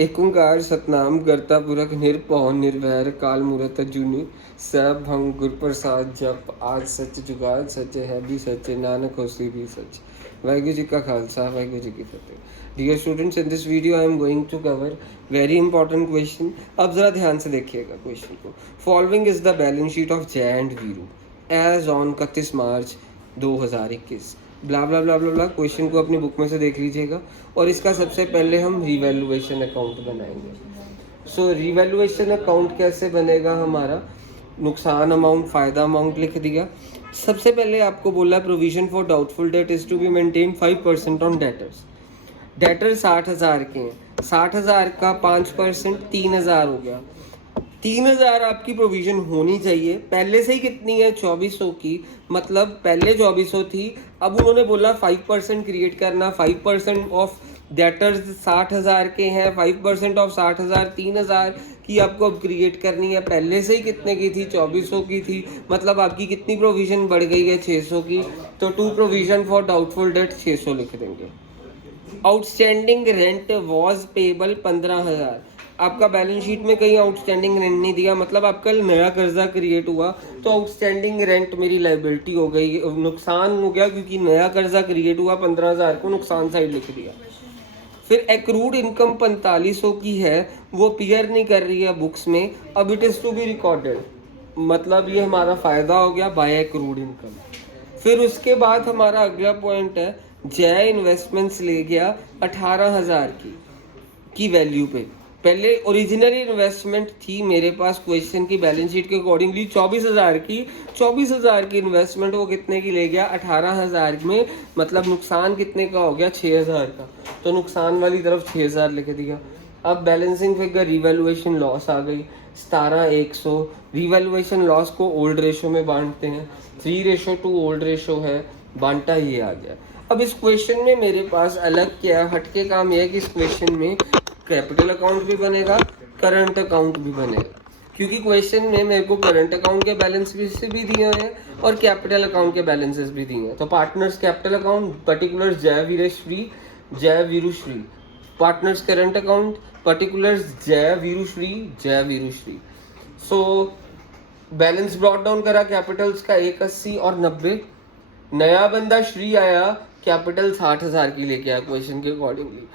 एक ओंकार सतनाम करता पुरख निरभौ निर्वैर काल मूरत अजूनी सब भंग गुर प्रसाद जप आज सच जुगाद सच है भी सच नानक होसी भी सच। वाहिगुरु जी का खालसा वाहिगुरु जी की फतेह। Dear students, in this video I am going to cover very important question. अब जरा ध्यान से देखिएगा क्वेश्चन को। Following is the balance sheet of Jai and Veeru as on 31 March 2021। Blah blah blah blah blah. Question को अपनी बुक में से देख लीजिएगा और इसका सबसे पहले हम रिवैल्यूएशन अकाउंट बनाएंगे। सो रिवैल्यूएशन अकाउंट कैसे बनेगा हमारा? नुकसान अमाउंट, फ़ायदा अमाउंट लिख दिया। सबसे पहले आपको बोला provision for doubtful debt is to be maintain 5% on debtors. Debtor 60,000 के हैं, 60,000 का 5% 3,000 हो गया। 3,000 आपकी प्रोविजन होनी चाहिए। पहले से ही कितनी है? 2400 की, मतलब पहले 2400 थी, अब उन्होंने बोला 5% क्रिएट करना। 5% ऑफ डेटर्स 60,000 के हैं, 5% ऑफ 60,000 3,000 की आपको अब क्रिएट करनी है। पहले से ही कितने की थी? 2400 की थी, मतलब आपकी कितनी प्रोविजन बढ़ गई है? 600 की। तो to provision for doubtful debt 600 लिख देंगे। Outstanding rent was payable 15,000। आपका बैलेंस शीट में कहीं आउटस्टैंडिंग रेंट नहीं दिया, मतलब आपका नया कर्जा क्रिएट हुआ तो आउटस्टैंडिंग रेंट मेरी लाइबिलिटी हो गई, नुकसान हो गया क्योंकि नया कर्जा क्रिएट हुआ। 15,000 को नुकसान साइड लिख दिया। फिर एक्रूड इनकम 4500 की है, वो अपीयर नहीं कर रही है बुक्स में, अब it is to be recorded, मतलब ये हमारा फ़ायदा हो गया बाय एक्रूड इनकम। फिर उसके बाद हमारा अगला पॉइंट है, जय इन्वेस्टमेंट्स ले गया 18,000 की वैल्यू पे। पहले ओरिजिनली इन्वेस्टमेंट थी मेरे पास क्वेश्चन की बैलेंस शीट के अकॉर्डिंगली 24,000 की। 24,000 की इन्वेस्टमेंट वो कितने की ले गया? 18,000 में, मतलब नुकसान कितने का हो गया? 6,000 का। तो नुकसान वाली तरफ 6,000 लिख दिया। अब बैलेंसिंग फिगर रिवैल्यूएशन लॉस आ गई 17,100। रिवैल्यूएशन लॉस को ओल्ड रेशो में बांटते हैं, 3:2 ओल्ड रेशो है, बांटा ये आ गया। अब इस क्वेश्चन में मेरे पास अलग क्या हटके काम यह है कि इस क्वेश्चन में कैपिटल अकाउंट भी बनेगा, करंट अकाउंट भी बनेगा, क्योंकि क्वेश्चन में मेरे को करंट अकाउंट के बैलेंस भी दिए हुए हैं और कैपिटल अकाउंट के बैलेंसेस भी दिए हैं। तो पार्टनर्स कैपिटल अकाउंट पर्टिकुलर्स जय वीरेश्वरी, जय वीरूश्री। पार्टनर्स करंट अकाउंट पर्टिकुलर्स जय वीरूश्री, जय वीरूश्री। सो बैलेंस ब्रॉट डाउन करा कैपिटल्स का 81 और 90। नया बंदा श्री आया, कैपिटल 60,000 की लेके आया क्वेश्चन के अकॉर्डिंगली।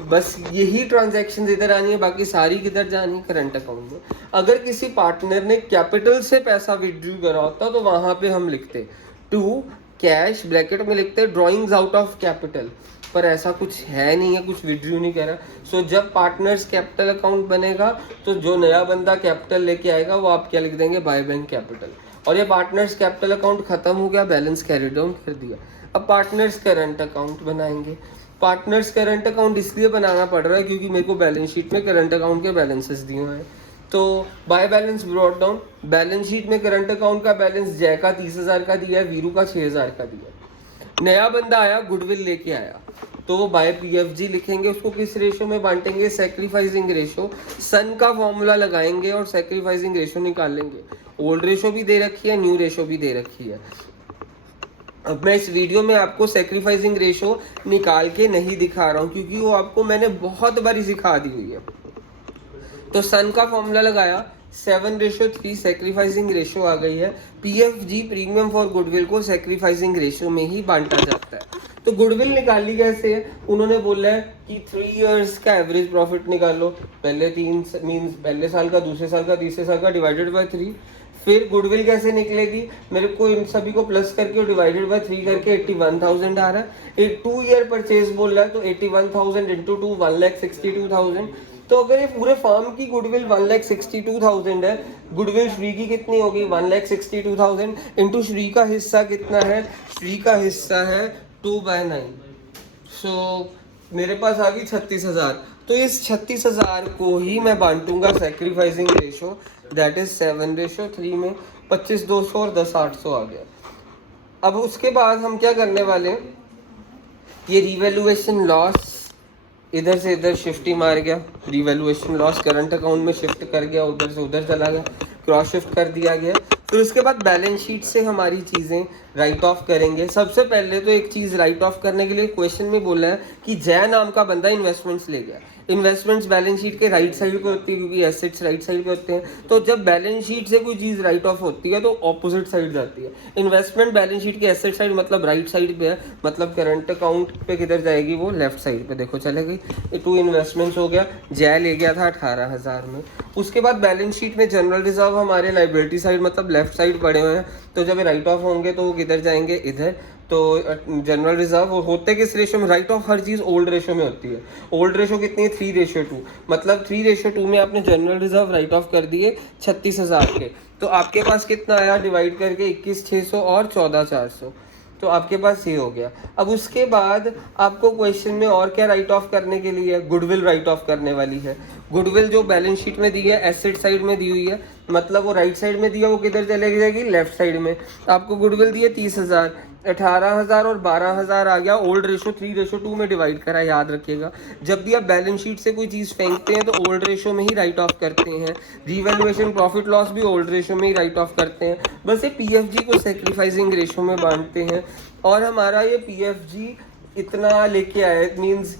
बस यही ट्रांजैक्शन इधर आनी है, बाकी सारी किधर जानी है? करंट अकाउंट में। अगर किसी पार्टनर ने कैपिटल से पैसा विड्रॉ करा होता तो वहां पे हम लिखते टू कैश, ब्रैकेट में लिखते ड्रॉइंग्स आउट ऑफ कैपिटल, पर ऐसा कुछ है नहीं है, कुछ विड्रॉ नहीं करा। सो जब पार्टनर्स कैपिटल अकाउंट बनेगा तो जो नया बंदा कैपिटल लेके आएगा वो आप क्या लिख देंगे? By bank capital. और ये पार्टनर्स कैपिटल अकाउंट खत्म हो गया, बैलेंस कैरी डाउन कर दिया। अब पार्टनर्स करंट अकाउंट बनाएंगे। पार्टनर्स करंट अकाउंट इसलिए बनाना पड़ रहा है क्योंकि मेरे को बैलेंस शीट में करंट अकाउंट के बैलेंसेस दिए हुए हैं। तो by balance brought down, balance sheet में करंट अकाउंट का बैलेंस जय का 30,000 का दिया है, वीरू का 6,000 का दिया है। नया बंदा आया, गुडविल लेके आया, तो वो बाय पीएफजी लिखेंगे। उसको किस रेशो में बांटेंगे? Sacrificing ratio. सन का फॉर्मूला लगाएंगे और सैक्रिफाइसिंग रेशो निकालेंगे। ओल्ड रेशो भी दे रखी है, न्यू रेशो भी दे रखी है। अब मैं इस वीडियो में आपको सैक्रिफाइसिंग रेशो निकाल के नहीं दिखा रहा हूँ क्योंकि वो आपको मैंने बहुत बारी सिखा दी हुई है। तो सन का फॉर्मूला लगाया, 7:3 सैक्रिफाइसिंग रेशो आ गई है। पीएफजी प्रीमियम फॉर गुडविल को सैक्रिफाइसिंग रेशो में ही बांटा जाता है। तो गुडविल निकाली कैसे है? उन्होंने बोला है कि 3 इयर्स का एवरेज प्रॉफिट निकालो। पहले 3 मीन्स पहले साल का, दूसरे साल का, तीसरे साल का डिवाइडेड बाय 3। फिर गुडविल कैसे निकलेगी? मेरे को इन सभी को प्लस करके डिवाइडेड बाय 3 करके 81,000 आ रहा है। एक 2 ईयर परचेज बोल रहा है तो 81,000 इंटू 2 1,62,000। तो अगर ये पूरे फर्म की गुडविल 1,62,000 है, गुडविल श्री की कितनी होगी? 1,62,000 इंटू श्री का हिस्सा कितना है? श्री का हिस्सा है 2/9। सो मेरे पास आ गई 36,000। तो इस 36,000 को ही मैं बांटूंगा सैक्रिफाइसिंग रेशो, दैट इज 7:3 में। 25,200 और 10,800 आ गया। अब उसके बाद हम क्या करने वाले हैं? ये रिवैल्यूएशन लॉस इधर से इधर शिफ्ट ही मार गया। रिवैल्यूएशन लॉस करंट अकाउंट में शिफ्ट कर गया, उधर से उधर चला गया, क्रॉस शिफ्ट कर दिया गया। फिर उसके बाद बैलेंस शीट से हमारी चीज़ें राइट ऑफ करेंगे। सबसे पहले तो एक चीज़ राइट ऑफ करने के लिए क्वेश्चन में बोला है कि जय नाम का बंदा इन्वेस्टमेंट्स ले गया। इन्वेस्टमेंट्स बैलेंस शीट के राइट साइड पे होती है क्योंकि एसेट्स राइट साइड पे होते हैं। तो जब बैलेंस शीट से कोई चीज़ राइट ऑफ होती है तो ऑपोजिट साइड जाती है। इन्वेस्टमेंट बैलेंस शीट के एसेट साइड मतलब राइट साइड पे है, मतलब करंट अकाउंट पे किधर जाएगी, वो लेफ्ट साइड पे। देखो चले गई, 2 इन्वेस्टमेंट्स हो गया, जय ले गया था 18,000 में। उसके बाद बैलेंस शीट में जनरल रिजर्व हमारे लाइबिलिटी साइड मतलब लेफ्ट साइड पड़े हुए हैं, तो जब राइट ऑफ होंगे तो वो किधर जाएंगे, इधर। तो जनरल रिजर्व होते किस रेशो में, right of her cheese old ratio में होती है। ओल्ड रेशो कितनी है, 3:2, मतलब 3:2 में आपने जनरल रिजर्व राइट ऑफ कर दिए 36,000 के, तो आपके पास कितना आया डिवाइड करके 21,600 और 14,400, तो आपके पास ये हो गया। अब उसके बाद आपको क्वेश्चन में और क्या राइट ऑफ करने के लिए, गुडविल राइट ऑफ करने वाली है। गुडविल जो बैलेंस शीट में दी है एसेट साइड में दी हुई है, मतलब वो राइट साइड में दिया, वो किधर चले जाएगी, लेफ्ट साइड में। आपको गुडविल दी है 30,000, 18,000 और 12,000 आ गया, ओल्ड रेशो 3:2 में डिवाइड करा, याद रखिएगा। जब भी आप बैलेंस शीट से कोई चीज़ फेंकते हैं तो ओल्ड रेशो में ही राइट ऑफ करते हैं। रिवैल्यूएशन प्रॉफिट लॉस भी ओल्ड रेशो में ही राइट ऑफ करते हैं, बस ये पीएफजी को सैक्रिफाइसिंग रेशो में बांटते हैं। और हमारा ये पीएफजी इतना लेके आया, मीन्स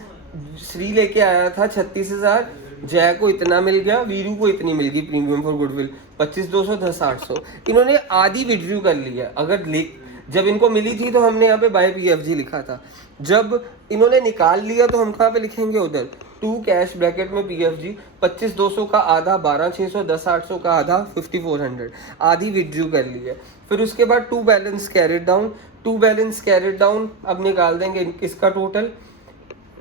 श्री लेके आया था 36,000, जय को इतना मिल गया, वीरू को इतनी मिल गई प्रीमियम फॉर गुडविल 25,200 10,800। इन्होंने आधी विड्रू कर लिया। अगर जब इनको मिली थी तो हमने यहाँ पे बाय पीएफजी लिखा था, जब इन्होंने निकाल लिया तो हम कहाँ पे लिखेंगे, उधर 2 कैश ब्रैकेट में पीएफजी 25,200 का आधा 12,600, 10,800 का आधा 5,400, आधी विड्रू कर ली है। फिर उसके बाद 2 balance carried down, 2 balance carried down अब निकाल देंगे इसका टोटल,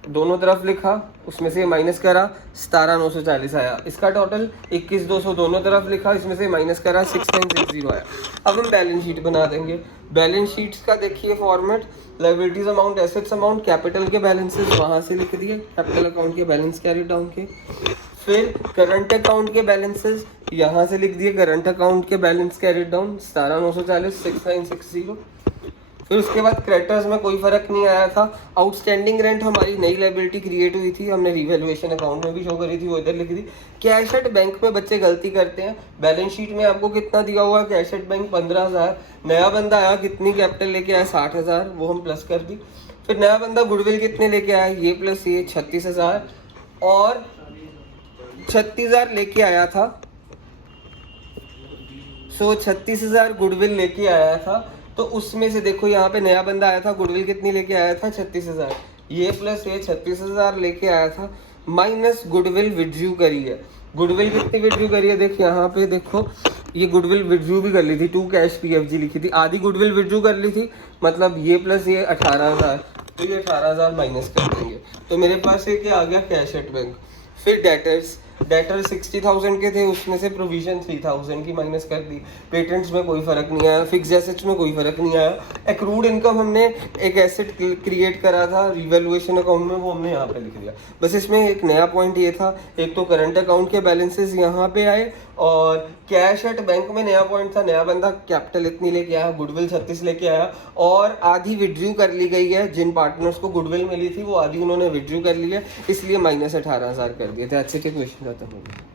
दोनों तरफ लिखा, उसमें से माइनस करा 17,940 आया। इसका टोटल 21,200 दोनों तरफ लिखा, इसमें से माइनस करा 6,960 आया। अब हम बैलेंस शीट बना देंगे। बैलेंस शीट्स का देखिए format, liabilities amount, assets amount, capital के बैलेंसेस वहाँ से लिख दिए, कैपिटल अकाउंट के बैलेंस कैरी डाउन के। फिर करंट अकाउंट के बैलेंसेस यहाँ से लिख दिए, करंट अकाउंट के बैलेंस कैरी डाउन 17,940 6,960। फिर उसके बाद क्रेडिटर्स में कोई फर्क नहीं आया था। आउटस्टैंडिंग रेंट हमारी नई लायबिलिटी क्रिएट हुई थी, हमने रिवैल्यूएशन अकाउंट में भी शो करी थी, वो इधर लिख दी। कैश एट बैंक में बच्चे गलती करते हैं, बैलेंस शीट में आपको कितना दिया हुआ है, कैश एट बैंक 15,000, नया बंदा आया कितनी कैपिटल लेके आया 60,000, वो हम प्लस कर दी। फिर नया बंदा गुडविल कितने लेके आया, ये प्लस ये 36,000, और 36,000 लेके आया था, 36,000 गुडविल लेके आया था। तो उसमें से देखो यहाँ पे नया बंदा आया था, गुडविल कितनी लेके आया था 36,000, ये प्लस ये 36,000 लेके आया था, माइनस गुडविल विड्रू करी है। गुडविल कितनी विड्रू करी है, देख यहाँ पे देखो, ये गुडविल विड्रू भी कर ली थी, 2 कैश पीएफजी लिखी थी, आधी गुडविल विड्रू कर ली थी, मतलब ये प्लस ये 18,000, तो ये 18,000 माइनस कर देंगे। तो मेरे पास ये क्या आ गया, कैश एट बैंक। फिर डेटर 60,000 के थे, उसमें से प्रोविजन 3,000 की माइनस कर दी। पेटेंट्स में कोई फर्क नहीं आया, फिक्स एसेट्स में कोई फर्क नहीं आया। एक्रूड इनकम हमने एक एसेट क्रिएट करा था रिवैल्यूएशन अकाउंट में, वो हमने यहाँ पे लिख दिया। बस इसमें एक नया पॉइंट ये था, एक तो करंट अकाउंट के बैलेंसेस यहाँ पे आए, और कैश एट बैंक में नया पॉइंट था, नया बंदा कैपिटल इतनी लेके आया, गुडविल 36 लेके आया, और आधी विड्रू कर ली गई है। जिन पार्टनर्स को गुडविल मिली थी वो आधी उन्होंने विड्रू कर ली है, इसलिए माइनस 18,000 कर दिए थे। अच्छे क्वेश्चन खत्म हो गए।